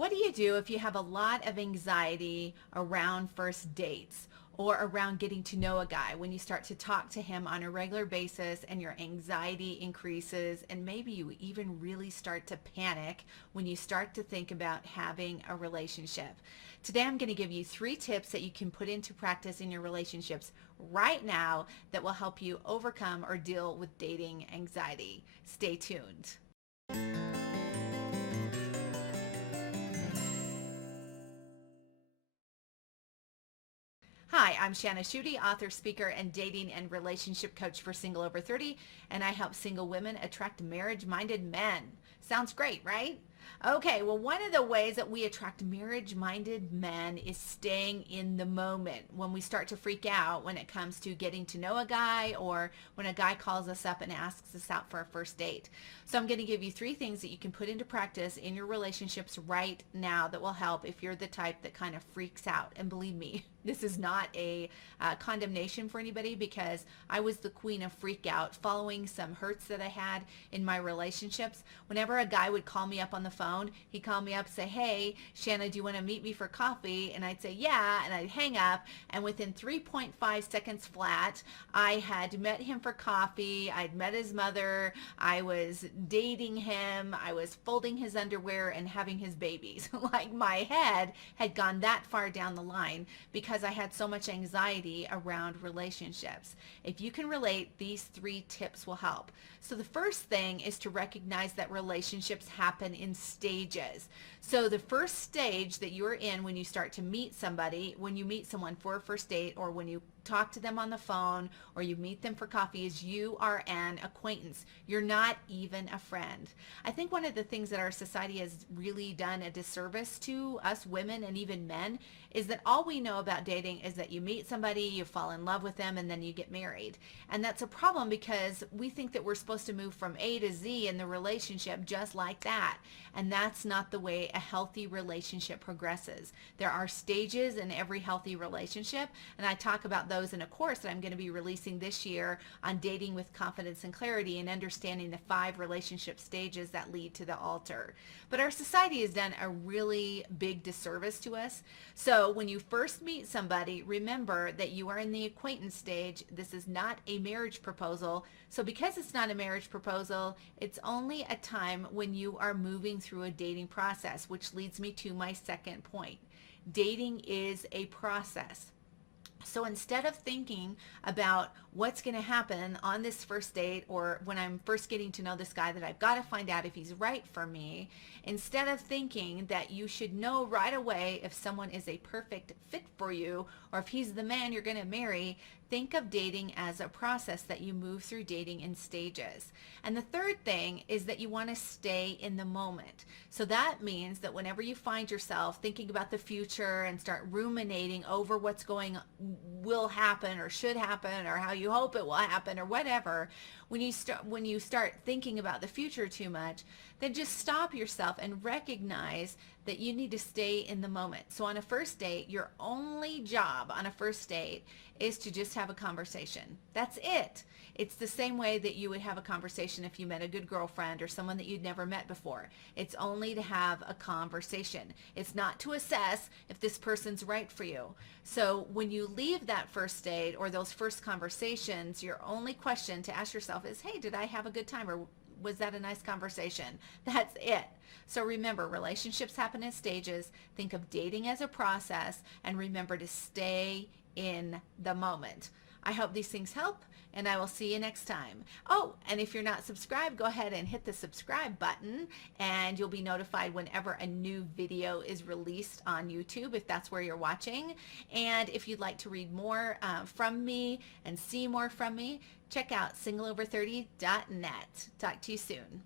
What do you do if you have a lot of anxiety around first dates or around getting to know a guy when you start to talk to him on a regular basis and your anxiety increases and maybe you even really start to panic when you start to think about having a relationship? Today I'm going to give you 3 tips that you can put into practice in your relationships right now that will help you overcome or deal with dating anxiety. Stay tuned. Hi, I'm Shanna Schutte, author, speaker, and dating and relationship coach for Single Over 30, and I help single women attract marriage-minded men. Sounds great, right? Okay, well, one of the ways that we attract marriage-minded men is staying in the moment when we start to freak out when it comes to getting to know a guy or when a guy calls us up and asks us out for a first date. So I'm going to give you 3 things that you can put into practice in your relationships right now that will help if you're the type that kind of freaks out. And believe me, this is not a condemnation for anybody because I was the queen of freak out following some hurts that I had in my relationships. Whenever a guy would call me up on the phone, he'd call me up and say, "Hey, Shanna, do you want to meet me for coffee?" And I'd say, "Yeah," and I'd hang up. And within 3.5 seconds flat, I had met him for coffee. I'd met his mother. I was dating him. I was folding his underwear and having his babies. Like my head had gone that far down the line because I had so much anxiety around relationships. If you can relate, these 3 tips will help. So the first thing is to recognize that relationships happen in stages. So the first stage that you're in when you start to meet somebody, when you meet someone for a first date or when you talk to them on the phone or you meet them for coffee is you are an acquaintance. You're not even a friend. I think one of the things that our society has really done a disservice to us women and even men is that all we know about dating is that you meet somebody, you fall in love with them, and then you get married. And that's a problem because we think that we're supposed to move from A to Z in the relationship just like that. And that's not the way a healthy relationship progresses. There are stages in every healthy relationship, and I talk about those in a course that I'm going to be releasing this year on dating with confidence and clarity and understanding the 5 relationship stages that lead to the altar. But our society has done a really big disservice to us. So when you first meet somebody, remember that you are in the acquaintance stage. This is not a marriage proposal. So because it's not a marriage proposal, it's only a time when you are moving through a dating process, which leads me to my second point. Dating is a process. So instead of thinking about what's going to happen on this first date or when I'm first getting to know this guy that I've got to find out if he's right for me, instead of thinking that you should know right away if someone is a perfect fit for you or if he's the man you're going to marry, think of dating as a process that you move through dating in stages. And the third thing is that you want to stay in the moment. So that means that whenever you find yourself thinking about the future and start ruminating over what's will happen or should happen or how you hope it will happen or whatever, when you start thinking about the future too much, then just stop yourself and recognize that you need to stay in the moment. So on a first date, your only job on a first date is to just have a conversation. That's it. It's the same way that you would have a conversation if you met a good girlfriend or someone that you'd never met before. It's only to have a conversation. It's not to assess if this person's right for you. So when you leave that first date or those first conversations, your only question to ask yourself is, hey, did I have a good time or was that a nice conversation? That's it. So remember, relationships happen in stages. Think of dating as a process and remember to stay in the moment. I hope these things help and I will see you next time. Oh, and if you're not subscribed, go ahead and hit the subscribe button and you'll be notified whenever a new video is released on YouTube if that's where you're watching. And if you'd like to read more from me and see more from me, check out singleover30.net. Talk to you soon.